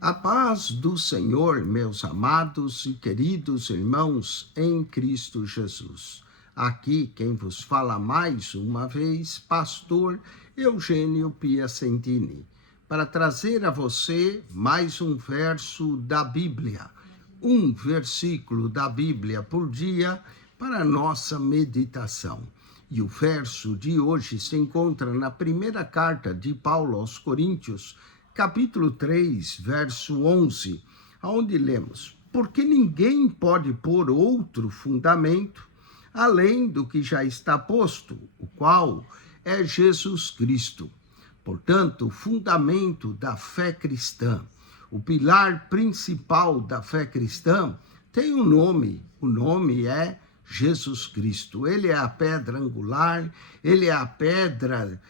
A paz do Senhor, meus amados e queridos irmãos em Cristo Jesus. Aqui quem vos fala mais uma vez, pastor Eugênio Piacentini, para trazer a você mais um verso da Bíblia, um versículo da Bíblia por dia para nossa meditação. E o verso de hoje se encontra na primeira carta de Paulo aos Coríntios, capítulo 3, verso 11, onde lemos: porque ninguém pode pôr outro fundamento além do que já está posto, o qual é Jesus Cristo. Portanto, o fundamento da fé cristã, o pilar principal da fé cristã, tem um nome. O nome é Jesus Cristo. Ele é a pedra angular, ele é a pedra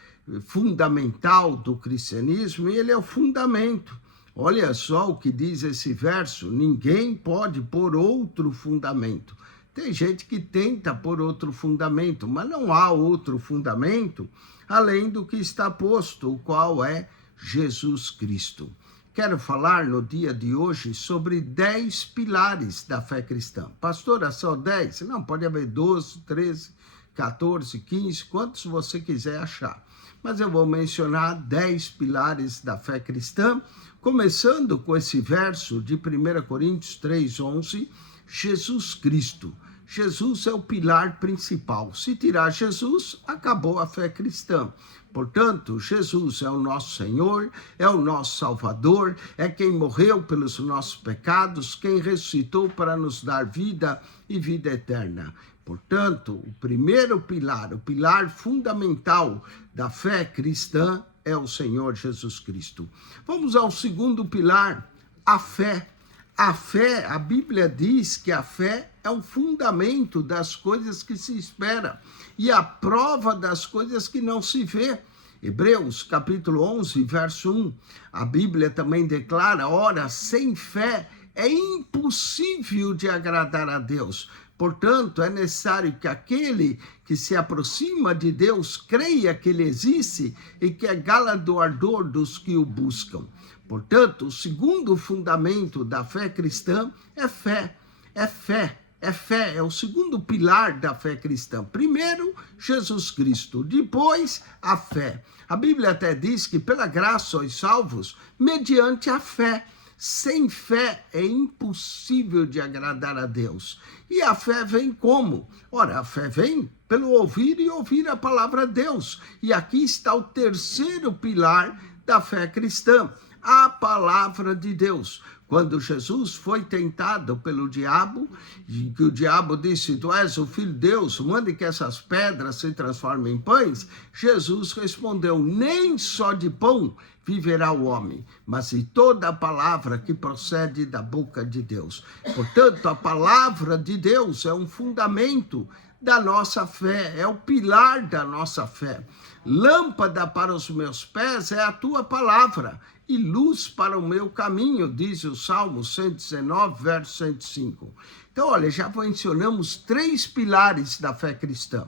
fundamental do cristianismo e ele é o fundamento. Olha só o que diz esse verso: ninguém pode pôr outro fundamento. Tem gente que tenta pôr outro fundamento, mas não há outro fundamento além do que está posto, o qual é Jesus Cristo. Quero falar no dia de hoje sobre 10 pilares da fé cristã. Pastora, só 10? Não, pode haver 12, 13, 14, 15, quantos você quiser achar. Mas eu vou mencionar 10 pilares da fé cristã, começando com esse verso de 1 Coríntios 3, 11, Jesus Cristo. Jesus é o pilar principal. Se tirar Jesus, acabou a fé cristã. Portanto, Jesus é o nosso Senhor, é o nosso Salvador, é quem morreu pelos nossos pecados, quem ressuscitou para nos dar vida e vida eterna. Portanto, o primeiro pilar, o pilar fundamental da fé cristã é o Senhor Jesus Cristo. Vamos ao segundo pilar, a fé. A fé, a Bíblia diz que a fé é o fundamento das coisas que se espera e a prova das coisas que não se vê. Hebreus, capítulo 11, verso 1, a Bíblia também declara: ora, sem fé é impossível de agradar a Deus. Portanto, é necessário que aquele que se aproxima de Deus creia que ele existe e que é galardoador dos que o buscam. Portanto, o segundo fundamento da fé cristã é fé. É fé. É fé, é o segundo pilar da fé cristã. Primeiro, Jesus Cristo. Depois, a fé. A Bíblia até diz que pela graça sois salvos mediante a fé. Sem fé é impossível de agradar a Deus. E a fé vem como? Ora, a fé vem pelo ouvir e ouvir a palavra de Deus. E aqui está o terceiro pilar da fé cristã, a palavra de Deus. Quando Jesus foi tentado pelo diabo, e que o diabo disse: tu és o filho de Deus, mande que essas pedras se transformem em pães, Jesus respondeu: nem só de pão viverá o homem, mas de toda a palavra que procede da boca de Deus. Portanto, a palavra de Deus é um fundamento da nossa fé, é o pilar da nossa fé. Lâmpada para os meus pés é a tua palavra e luz para o meu caminho, diz o Salmo 119, verso 105. Então, olha, já mencionamos 3 pilares da fé cristã: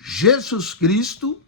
Jesus Cristo,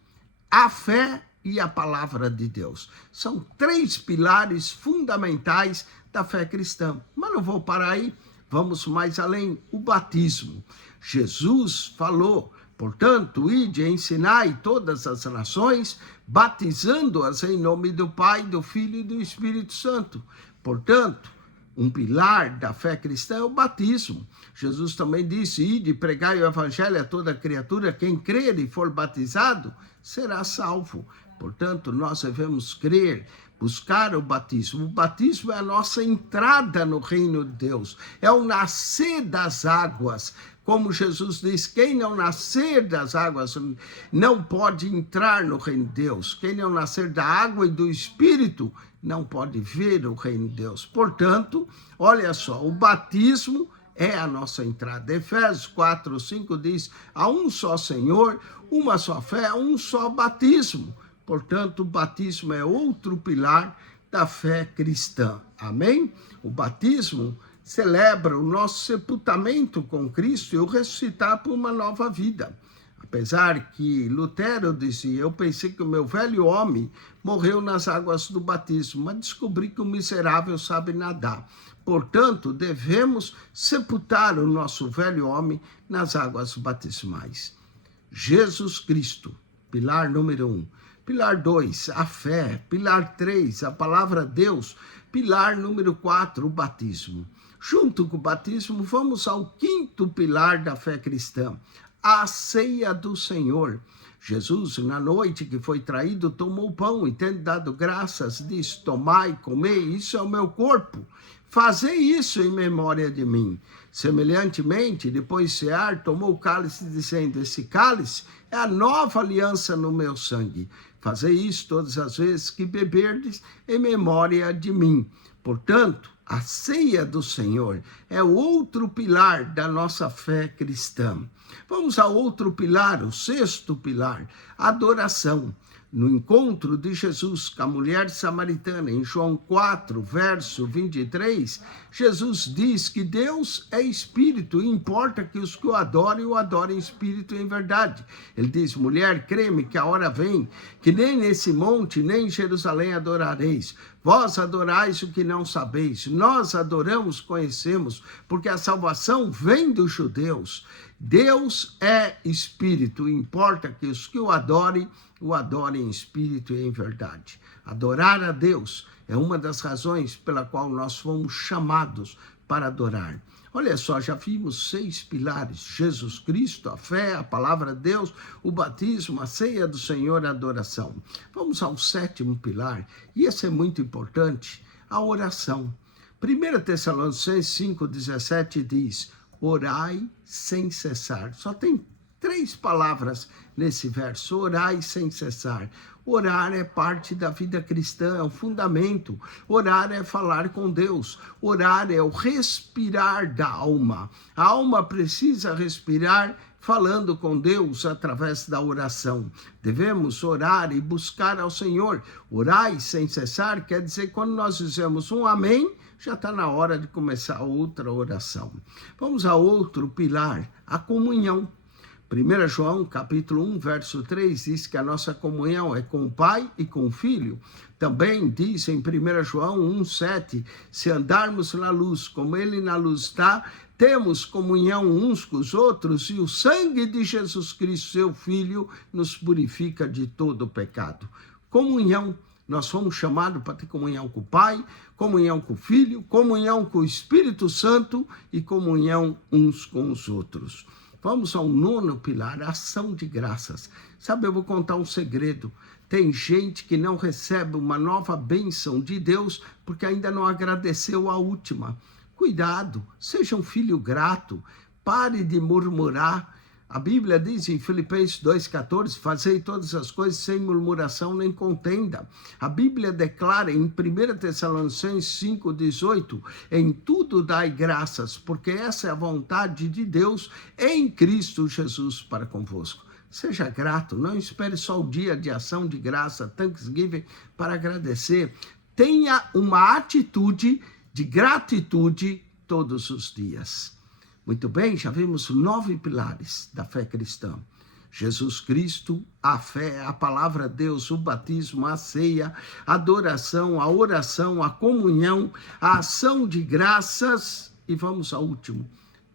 a fé e a palavra de Deus. São 3 pilares fundamentais da fé cristã. Mas não vou parar aí, vamos mais além. O batismo. Jesus falou: portanto, ide e ensinai todas as nações, batizando-as em nome do Pai, do Filho e do Espírito Santo. Portanto, um pilar da fé cristã é o batismo. Jesus também disse: ide e pregai o evangelho a toda criatura, quem crer e for batizado será salvo. Portanto, nós devemos crer, buscar o batismo. O batismo é a nossa entrada no reino de Deus, é o nascer das águas. Como Jesus diz: quem não nascer das águas não pode entrar no reino de Deus. Quem não nascer da água e do Espírito não pode ver o reino de Deus. Portanto, olha só, o batismo é a nossa entrada. Efésios 4, 5 diz: há um só Senhor, uma só fé, um só batismo. Portanto, o batismo é outro pilar da fé cristã. Amém? O batismo celebra o nosso sepultamento com Cristo e o ressuscitar por uma nova vida. A Apesar que Lutero dizia, eu pensei que o meu velho homem morreu nas águas do batismo, mas descobri que o miserável sabe nadar. Portanto, devemos sepultar o nosso velho homem nas águas batismais. Jesus Cristo, pilar número 1. Pilar 2, a fé. Pilar 3, a palavra de Deus. Pilar número 4, o batismo. Junto com o batismo, vamos ao quinto pilar da fé cristã, a ceia do Senhor. Jesus, na noite que foi traído, tomou o pão e, tendo dado graças, disse, tomai e comei, isso é o meu corpo. Fazei isso em memória de mim. Semelhantemente, depois de cear, tomou o cálice, dizendo, esse cálice é a nova aliança no meu sangue. Fazei isso todas as vezes que beberdes em memória de mim. Portanto, a ceia do Senhor é o outro pilar da nossa fé cristã. Vamos ao outro pilar, o sexto pilar, a adoração. No encontro de Jesus com a mulher samaritana, em João 4, verso 23, Jesus diz que Deus é espírito e importa que os que o adorem em espírito e em verdade. Ele diz, mulher, crê-me que a hora vem, que nem nesse monte, nem em Jerusalém adorareis. Vós adorais o que não sabeis, nós adoramos, conhecemos, porque a salvação vem dos judeus. Deus é espírito, importa que os que o adorem em espírito e em verdade. Adorar a Deus é uma das razões pela qual nós fomos chamados para adorar. Olha só, já vimos 6 pilares, Jesus Cristo, a fé, a palavra de Deus, o batismo, a ceia do Senhor, a adoração. Vamos ao 7º pilar, e esse é muito importante, a oração. 1 Tessalonicenses 5,17 diz, orai sem cessar. Só tem 3 palavras nesse verso, orai sem cessar. Orar é parte da vida cristã, é um fundamento. Orar é falar com Deus. Orar é o respirar da alma. A alma precisa respirar falando com Deus através da oração. Devemos orar e buscar ao Senhor. Orai sem cessar quer dizer quando nós dizemos um amém, já está na hora de começar outra oração. Vamos a outro pilar, a comunhão. 1 João, capítulo 1, verso 3, diz que a nossa comunhão é com o Pai e com o Filho. Também diz em 1 João 1, 7, se andarmos na luz, como Ele na luz está, temos comunhão uns com os outros e o sangue de Jesus Cristo, seu Filho, nos purifica de todo o pecado. Comunhão. Nós fomos chamados para ter comunhão com o Pai, comunhão com o Filho, comunhão com o Espírito Santo e comunhão uns com os outros. Vamos ao 9º pilar, a ação de graças. Sabe, eu vou contar um segredo. Tem gente que não recebe uma nova bênção de Deus porque ainda não agradeceu a última. Cuidado, seja um filho grato, pare de murmurar. A Bíblia diz em Filipenses 2,14, fazei todas as coisas sem murmuração nem contenda. A Bíblia declara em 1 Tessalonicenses 5,18, em tudo dai graças, porque essa é a vontade de Deus em Cristo Jesus para convosco. Seja grato, não espere só o dia de ação de graça, Thanksgiving, para agradecer. Tenha uma atitude de gratitude todos os dias. Muito bem, já vimos 9 pilares da fé cristã. Jesus Cristo, a fé, a palavra de Deus, o batismo, a ceia, a adoração, a oração, a comunhão, a ação de graças e vamos ao último,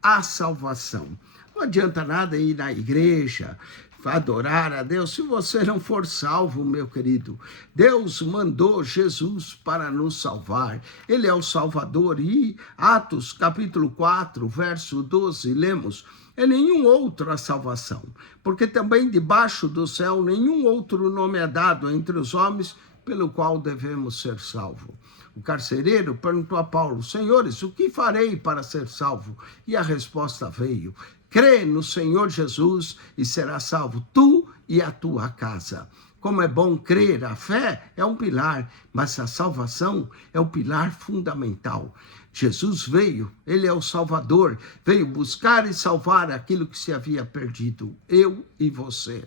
a salvação. Não adianta nada ir na igreja, adorar a Deus, se você não for salvo, meu querido. Deus mandou Jesus para nos salvar. Ele é o Salvador. E Atos, capítulo 4, verso 12, lemos, é nenhum outro a salvação, porque também debaixo do céu nenhum outro nome é dado entre os homens pelo qual devemos ser salvos. O carcereiro perguntou a Paulo, senhores, o que farei para ser salvo? E a resposta veio, crê no Senhor Jesus e será salvo tu e a tua casa. Como é bom crer, a fé é um pilar, mas a salvação é o pilar fundamental. Jesus veio, ele é o Salvador, veio buscar e salvar aquilo que se havia perdido, eu e você.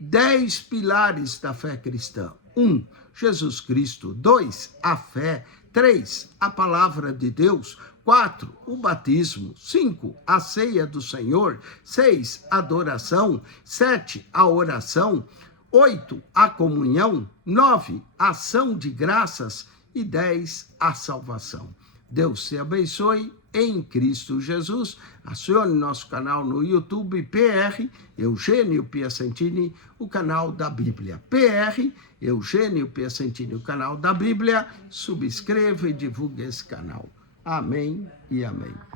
10 pilares da fé cristã. 1, Jesus Cristo. 2, a fé. 3, a palavra de Deus. 4, o batismo. 5, a ceia do Senhor. 6, adoração. 7, a oração. 8, a comunhão. 9, a ação de graças. E 10, a salvação. Deus te abençoe em Cristo Jesus. Acione nosso canal no YouTube, PR Eugênio Piacentini, o canal da Bíblia. PR Eugênio Piacentini, o canal da Bíblia. Subscreva e divulgue esse canal. Amém e amém.